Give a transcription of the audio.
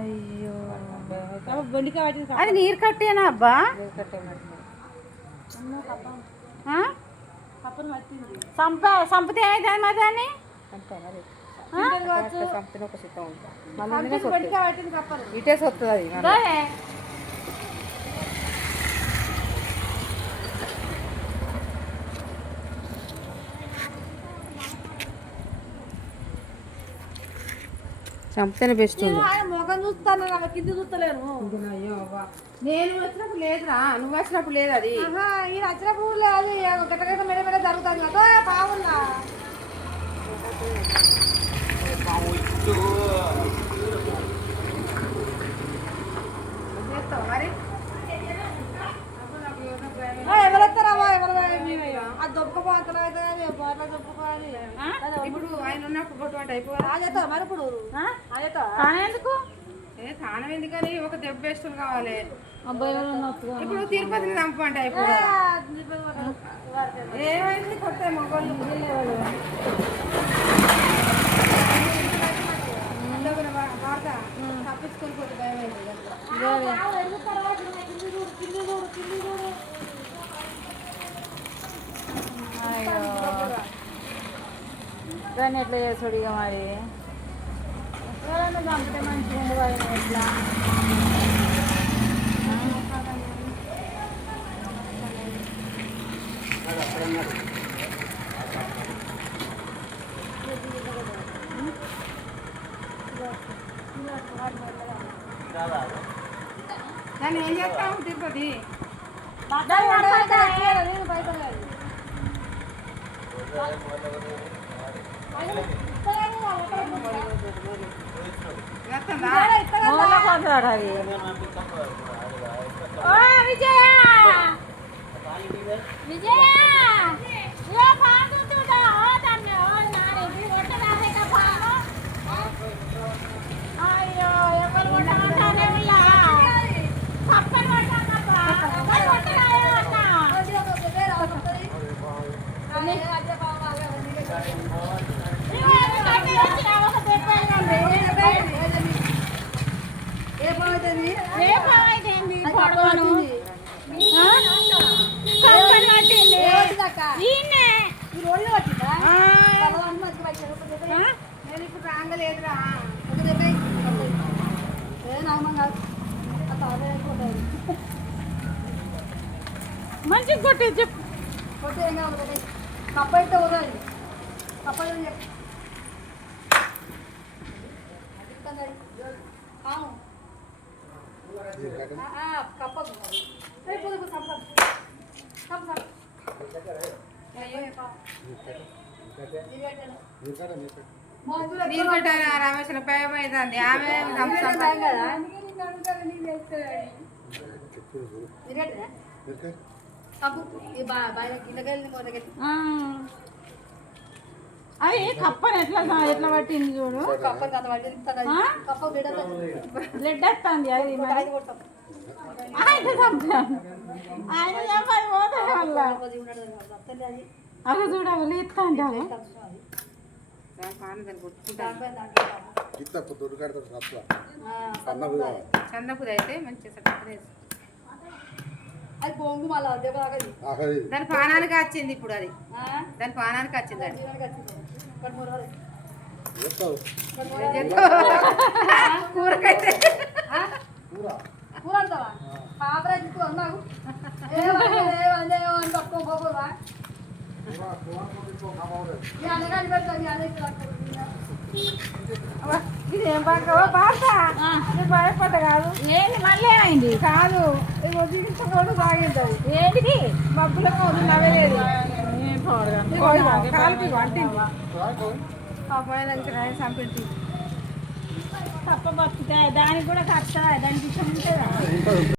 అయ్యో అది నీరు కట్టేనా అబ్బా? సంపతే అయితే మరి దాన్ని ఇటే వస్తుంది చంపితేనే బెస్ట్. మొఖం చూస్తాను కింద చూస్తలేను. నేను వచ్చినప్పుడు లేదురా, నువ్వు వచ్చినప్పుడు లేదు. అది ఈయన వచ్చినప్పుడు లేదు. గట్ట మెడ మెడ జరుగుతుంది కదా బాగున్నా. మరి ఎవరు వస్తారా? ఎవరు అది దొప్పుకోపోతున్నా దొప్పుకోవాలి. ఇప్పుడు ఆయన ఉన్నప్పుడు అయిపోయి మరి ఇప్పుడు ఎందుకు స్నానం ఎందుకని ఒక దెబ్బ వేసుకుని కావాలి. ఇప్పుడు తిరుపతిని చంపంటే అయిపోయి ఏమైంది కొత్త మొగోళ్ళు వాడతా తప్పించుకొని పోతే భయం అయింది. దాన్ని ఎట్లా చేస్తాడు ఇక మరి? ఎవరైనా చంపితే మంచిగా ఉండు కదా ఎట్లా? దాన్ని ఏం చేస్తావు తిరుపతి? నేను ఇప్పుడు రాగలేదురా. మంచిగా కొట్టే చెప్పు. కొట్టే ఏం కావాలి? కప్ప అయితే వదలండి. కప్ప చెప్పు నీరు కట్టాలి. రమేష్ భయం అవుతుంది. ఆమె అది కప్పని ఎట్లా ఎట్లా పట్టింది చూడు. బ్లడ్ వస్తుంది. అది ఆయన చంపాను. ఆయన చెప్పాలి పోతే వల్ల అవి చూడాలి ఇస్తా అంటారు. సన్నపుది అయితే మంచిగా అది పొంగు మళ్ళీ దాని పానానికి వచ్చింది. ఇప్పుడు అది దాని పానానికి వచ్చింది. అది కూరకైతే కూర అంటావా? ఇదేం పక్కవో బాధ భయపడ్డ కాదు. ఏంటి మళ్ళీ ఏమైంది? కాదు జీవించకూడదు సాగింది. ఏంటిది? మబ్బులో నవ్వే లేదు. కాలికి పట్టింది. చంపింది. తప్ప బతుకుతాయి. దానికి కూడా కష్టం. దానికి ఇష్టం ఉంటుందా?